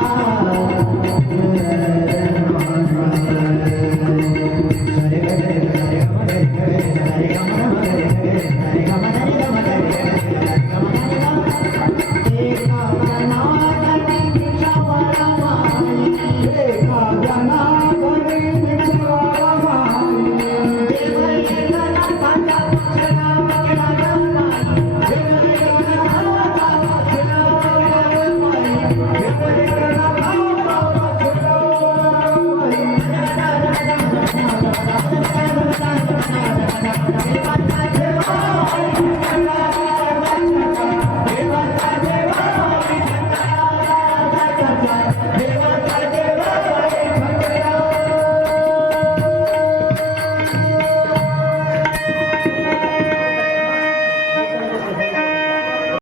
Thank you.